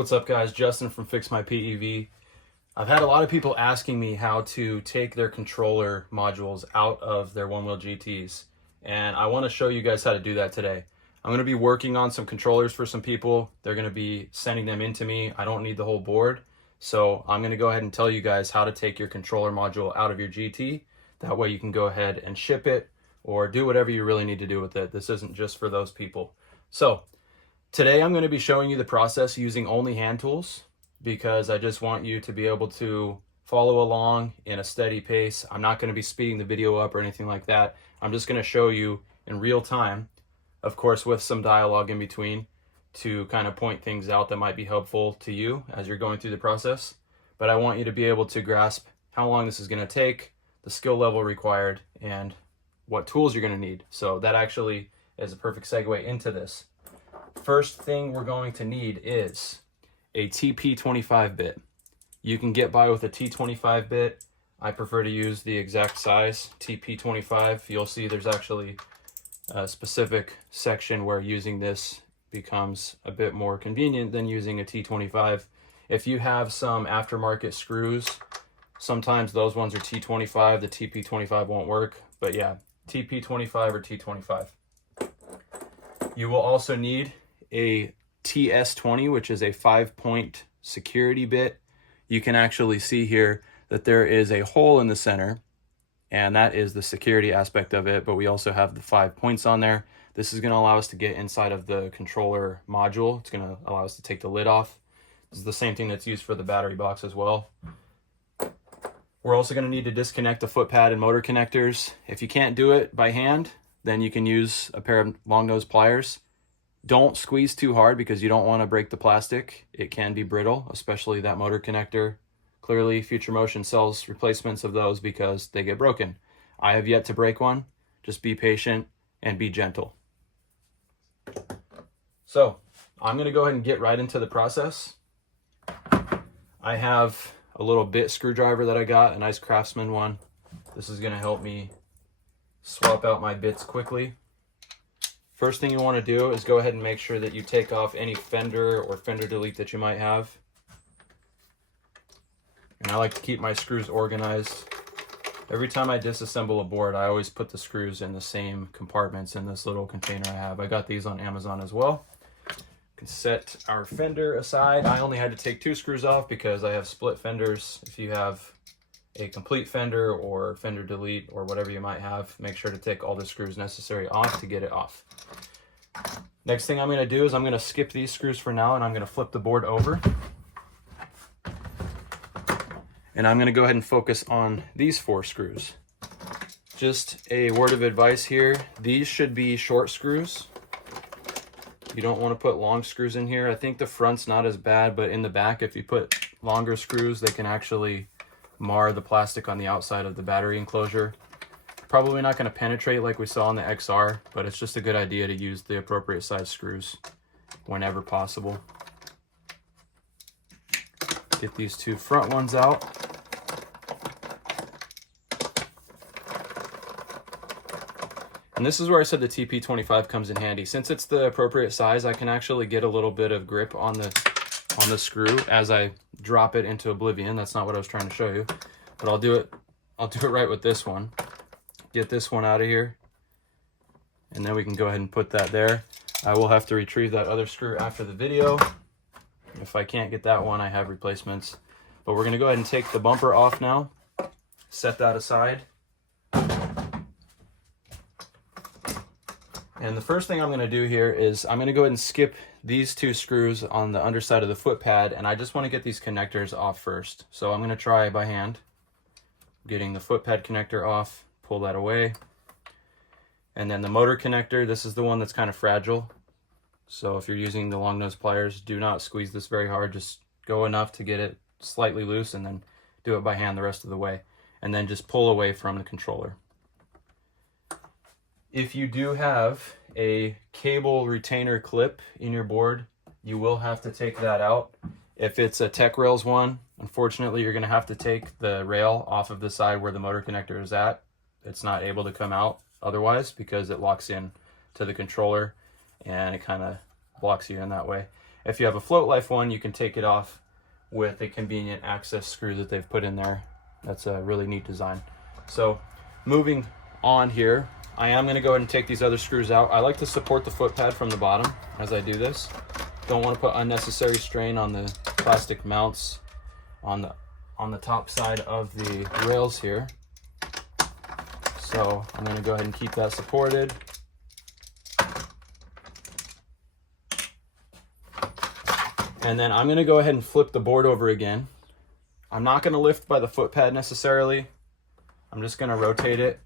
What's up, guys? Justin from Fix My PEV. I've had a lot of people asking me how to take their controller modules out of their Onewheel GTs, and I want to show you guys how to do that today. I'm going to be working on some controllers for some people. They're going to be sending them in to me. I don't need the whole board, so I'm going to go ahead and tell you guys how to take your controller module out of your GT. That way you can go ahead and ship it or do whatever you really need to do with it. This isn't just for those people. So today I'm going to be showing you the process using only hand tools, because I just want you to be able to follow along in a steady pace. I'm not going to be speeding the video up or anything like that. I'm just going to show you in real time, of course with some dialogue in between, to kind of point things out that might be helpful to you as you're going through the process. But I want you to be able to grasp how long this is going to take, the skill level required, and what tools you're going to need. So that actually is a perfect segue into this. First thing we're going to need is a TP25 bit. You can get by with a T25 bit. I prefer to use the exact size TP25. You'll see there's actually a specific section where using this becomes a bit more convenient than using a T25. If you have some aftermarket screws, sometimes those ones are T25, the TP25 won't work, but yeah, TP25 or T25. You will also need a TS20, which is a 5-point security bit. You can actually see here that there is a hole in the center, and that is the security aspect of it, but we also have the 5 points on there. This is going to allow us to get inside of the controller module. It's going to allow us to take the lid off. This is the same thing that's used for the battery box as well. We're also going to need to disconnect the foot pad and motor connectors. If you can't do it by hand, then you can use a pair of long nose pliers. Don't squeeze too hard because you don't want to break the plastic. It can be brittle, especially that motor connector. Clearly, Future Motion sells replacements of those because they get broken. I have yet to break one. Just be patient and be gentle. So I'm going to go ahead and get right into the process. I have a little bit screwdriver that I got, a nice Craftsman one. This is going to help me swap out my bits quickly. First thing you want to do is go ahead and make sure that you take off any fender or fender delete that you might have. And I like to keep my screws organized. Every time I disassemble a board, I always put the screws in the same compartments in this little container I have. I got these on Amazon as well. We can set our fender aside. I only had to take 2 screws off because I have split fenders. If you have a complete fender or fender delete or whatever you might have, make sure to take all the screws necessary off to get it off. Next thing I'm going to do is I'm going to skip these screws for now, and I'm going to flip the board over. And I'm going to go ahead and focus on these 4 screws. Just a word of advice here, these should be short screws. You don't want to put long screws in here. I think the front's not as bad, but in the back, if you put longer screws, they can actually mar the plastic on the outside of the battery enclosure. Probably not going to penetrate like we saw in the XR, but it's just a good idea to use the appropriate size screws whenever possible. Get these 2 front ones out. And this is where I said the TP25 comes in handy. Since it's the appropriate size, I can actually get a little bit of grip on the screw as I drop it into oblivion. That's not what I was trying to show you, but I'll do it right with this one. Get this one out of here, and then we can go ahead and put that there. I will have to retrieve that other screw after the video. If I can't get that one, I have replacements. But we're going to go ahead and take the bumper off now, set that aside. And the first thing I'm going to do here is I'm going to go ahead and skip these 2 screws on the underside of the foot pad, and I just want to get these connectors off first. So I'm going to try by hand, getting the foot pad connector off, pull that away. And then the motor connector, this is the one that's kind of fragile. So if you're using the long nose pliers, do not squeeze this very hard. Just go enough to get it slightly loose, and then do it by hand the rest of the way. And then just pull away from the controller. If you do have a cable retainer clip in your board, you will have to take that out. If it's a Tech Rails one, unfortunately, you're going to have to take the rail off of the side where the motor connector is at. It's not able to come out otherwise because it locks in to the controller and it kind of blocks you in that way. If you have a float life one, you can take it off with a convenient access screw that they've put in there. That's a really neat design. So moving on here, I am going to go ahead and take these other screws out. I like to support the foot pad from the bottom as I do this. Don't want to put unnecessary strain on the plastic mounts on the top side of the rails here. So I'm going to go ahead and keep that supported. And then I'm going to go ahead and flip the board over again. I'm not going to lift by the foot pad necessarily. I'm just going to rotate it.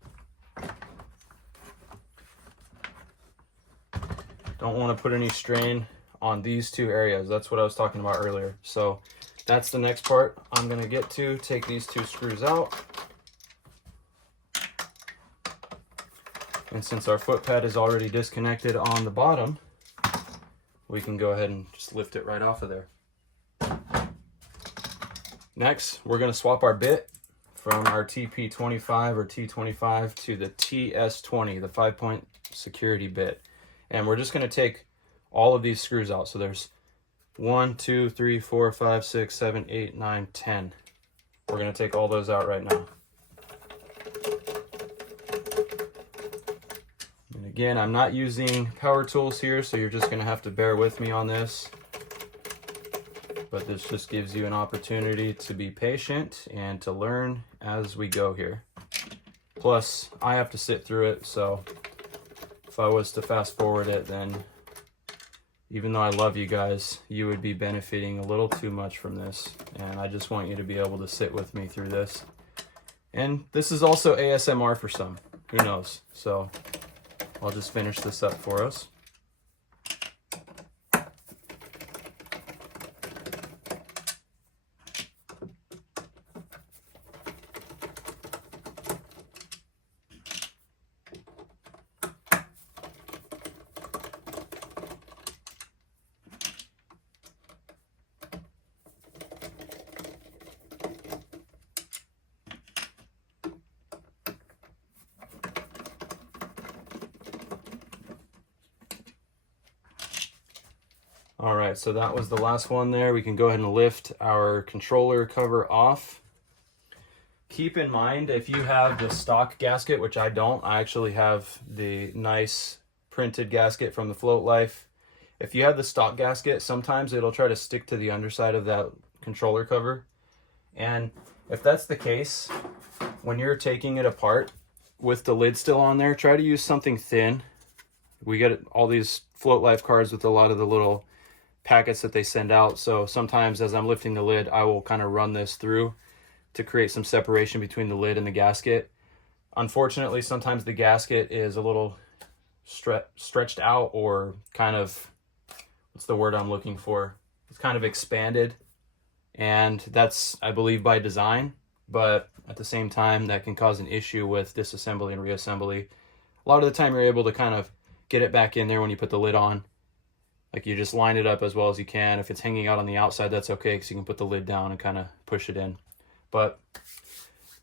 Don't want to put any strain on these two areas. That's what I was talking about earlier. So that's the next part I'm going to get to. Take these two screws out. And since our foot pad is already disconnected on the bottom, we can go ahead and just lift it right off of there. Next, we're going to swap our bit from our TP25 or T25 to the TS20, the 5-point security bit. And we're just going to take all of these screws out. So there's 1, 2, 3, 4, 5, 6, 7, 8, 9, 10. We're going to take all those out right now. And again, I'm not using power tools here, so you're just going to have to bear with me on this. But this just gives you an opportunity to be patient and to learn as we go here. Plus, I have to sit through it, so if I was to fast forward it, then even though I love you guys, you would be benefiting a little too much from this. And I just want you to be able to sit with me through this. And this is also ASMR for some, who knows? So I'll just finish this up for us. All right, so that was the last one there. We can go ahead and lift our controller cover off. Keep in mind, if you have the stock gasket, which I don't, I actually have the nice printed gasket from the Float Life. If you have the stock gasket, sometimes it'll try to stick to the underside of that controller cover. And if that's the case, when you're taking it apart with the lid still on there, try to use something thin. We get all these Float Life cards with a lot of the little packets that they send out. So sometimes as I'm lifting the lid, I will kind of run this through to create some separation between the lid and the gasket. Unfortunately, sometimes the gasket is a little stretched out, or kind of, what's the word I'm looking for? It's kind of expanded. And that's, I believe, by design. But at the same time, that can cause an issue with disassembly and reassembly. A lot of the time you're able to kind of get it back in there when you put the lid on. Like, you just line it up as well as you can. If it's hanging out on the outside, that's okay, because you can put the lid down and kind of push it in. But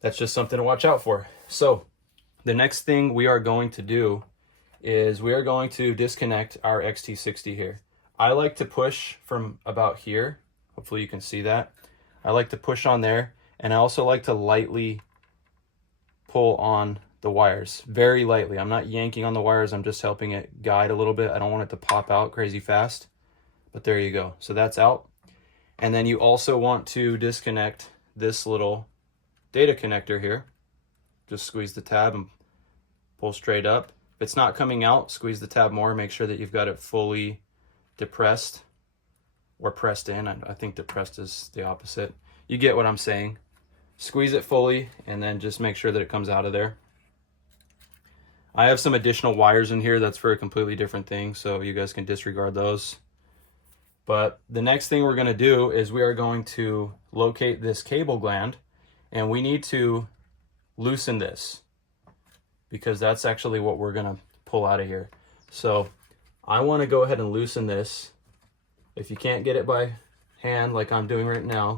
that's just something to watch out for. So the next thing we are going to do is we are going to disconnect our XT60 here. I like to push from about here. Hopefully you can see that. I like to push on there, and I also like to lightly pull on the wires, very lightly. I'm not yanking on the wires, I'm just helping it guide a little bit. I don't want it to pop out crazy fast, but there you go. So that's out. And then you also want to disconnect this little data connector here. Just squeeze the tab and pull straight up. If it's not coming out, squeeze the tab more, make sure that you've got it fully depressed or pressed in. I think depressed is the opposite. You get what I'm saying. Squeeze it fully and then just make sure that it comes out of there. I have some additional wires in here that's for a completely different thing, so you guys can disregard those. But the next thing we're going to do is we are going to locate this cable gland, and we need to loosen this, because that's actually what we're going to pull out of here. So I want to go ahead and loosen this. If you can't get it by hand like I'm doing right now,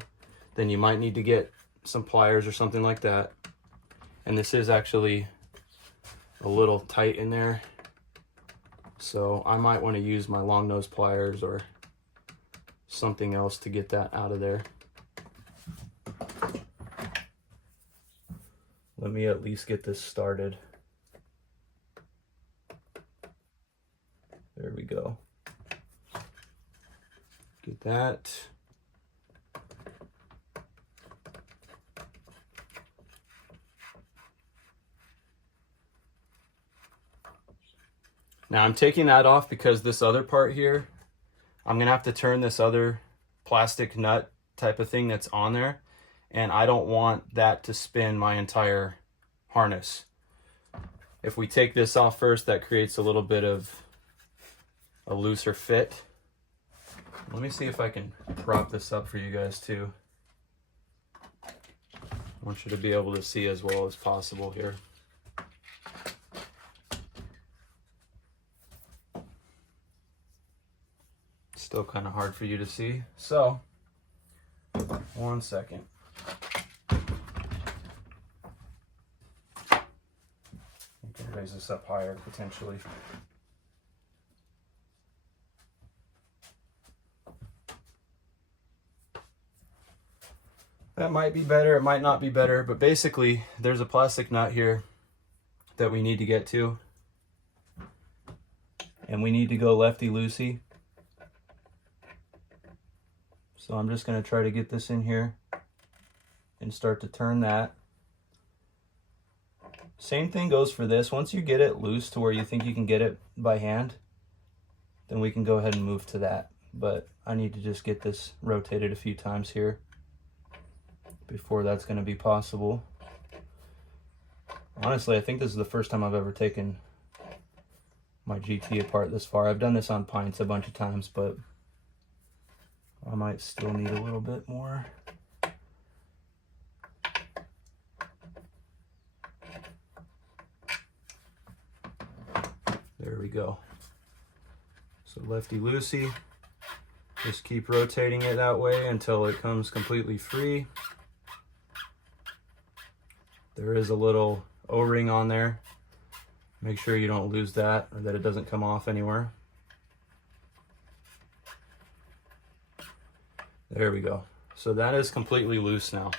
then you might need to get some pliers or something like that. And this is actually a little tight in there, so I might want to use my long nose pliers or something else to get that out of there. Let me at least get this started. There we go. Get that. Now I'm taking that off because this other part here, I'm gonna have to turn this other plastic nut type of thing that's on there, and I don't want that to spin my entire harness. If we take this off first, that creates a little bit of a looser fit. Let me see if I can prop this up for you guys too. I want you to be able to see as well as possible here. Still kind of hard for you to see. So, 1 second. I can raise this up higher potentially. That might be better, it might not be better, but basically there's a plastic nut here that we need to get to. And we need to go lefty-loosey. So I'm just going to try to get this in here and start to turn that. Same thing goes for this. Once you get it loose to where you think you can get it by hand, then we can go ahead and move to that. But I need to just get this rotated a few times here before that's going to be possible. Honestly, I think this is the first time I've ever taken my GT apart this far. I've done this on pints a bunch of times, but I might still need a little bit more. There we go. So lefty-loosey, just keep rotating it that way until it comes completely free. There is a little O-ring on there. Make sure you don't lose that or that it doesn't come off anywhere. There we go. So that is completely loose now.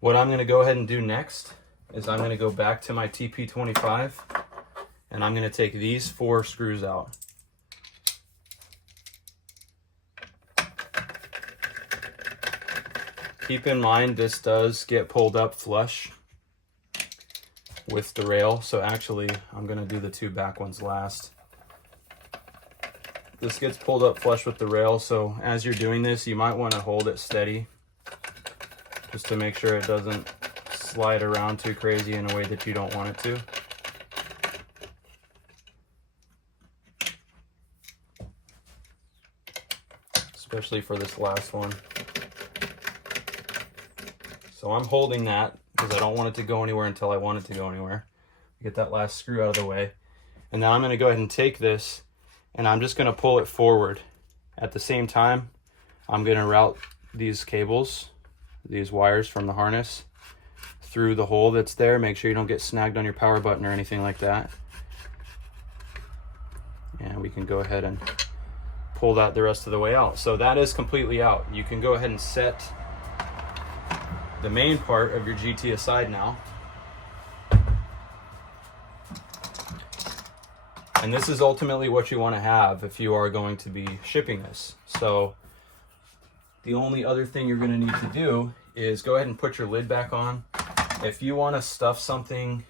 What I'm going to go ahead and do next is I'm going to go back to my TP25 and I'm going to take these 4 screws out. Keep in mind this does get pulled up flush with the rail, so actually I'm going to do the 2 back ones last. This gets pulled up flush with the rail, so as you're doing this you might want to hold it steady just to make sure it doesn't slide around too crazy in a way that you don't want it to. Especially for this last one. So I'm holding that because I don't want it to go anywhere until I want it to go anywhere. Get that last screw out of the way. And now I'm going to go ahead and take this and I'm just going to pull it forward. At the same time, I'm going to route these cables, these wires from the harness through the hole that's there. Make sure you don't get snagged on your power button or anything like that. And we can go ahead and pull that the rest of the way out. So that is completely out. You can go ahead and set the main part of your GT aside now. And this is ultimately what you want to have if you are going to be shipping this. So the only other thing you're going to need to do is go ahead and put your lid back on. If you want to stuff something,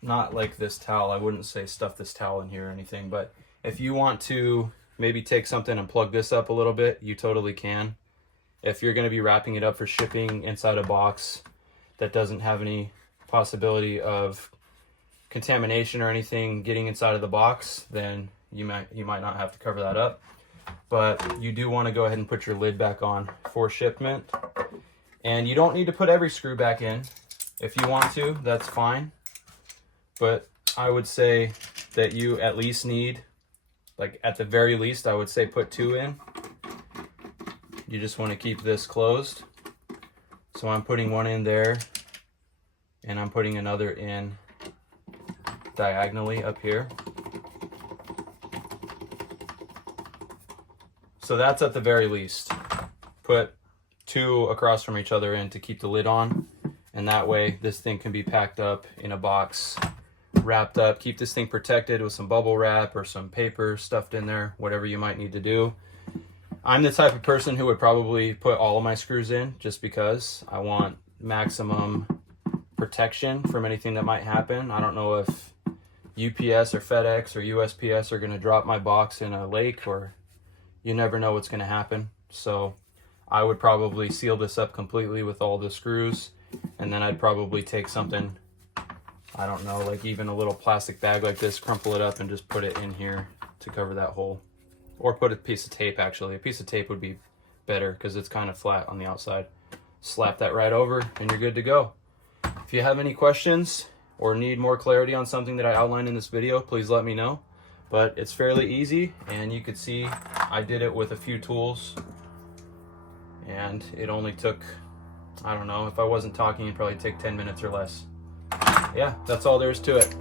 not like this towel, I wouldn't say stuff this towel in here or anything, but if you want to maybe take something and plug this up a little bit, you totally can. If you're going to be wrapping it up for shipping inside a box that doesn't have any possibility of contamination or anything getting inside of the box, then you might not have to cover that up. But you do want to go ahead and put your lid back on for shipment. And you don't need to put every screw back in. If you want to, that's fine. But I would say that you at least need, like at the very least, I would say put 2 in. You just want to keep this closed. So I'm putting 1 in there and I'm putting another in diagonally up here. So that's at the very least. Put 2 across from each other in to keep the lid on, and that way this thing can be packed up in a box, wrapped up. Keep this thing protected with some bubble wrap or some paper stuffed in there, whatever you might need to do. I'm the type of person who would probably put all of my screws in just because I want maximum protection from anything that might happen. I don't know if UPS or FedEx or USPS are going to drop my box in a lake, or you never know what's going to happen. So I would probably seal this up completely with all the screws, and then I'd probably take something, I don't know, like even a little plastic bag like this, crumple it up and just put it in here to cover that hole. Or put a piece of tape, actually. A piece of tape would be better because it's kind of flat on the outside. Slap that right over and you're good to go. If you have any questions or need more clarity on something that I outlined in this video, please let me know. But it's fairly easy, and you could see I did it with a few tools, and it only took, I don't know, if I wasn't talking, it'd probably take 10 minutes or less. Yeah, that's all there is to it.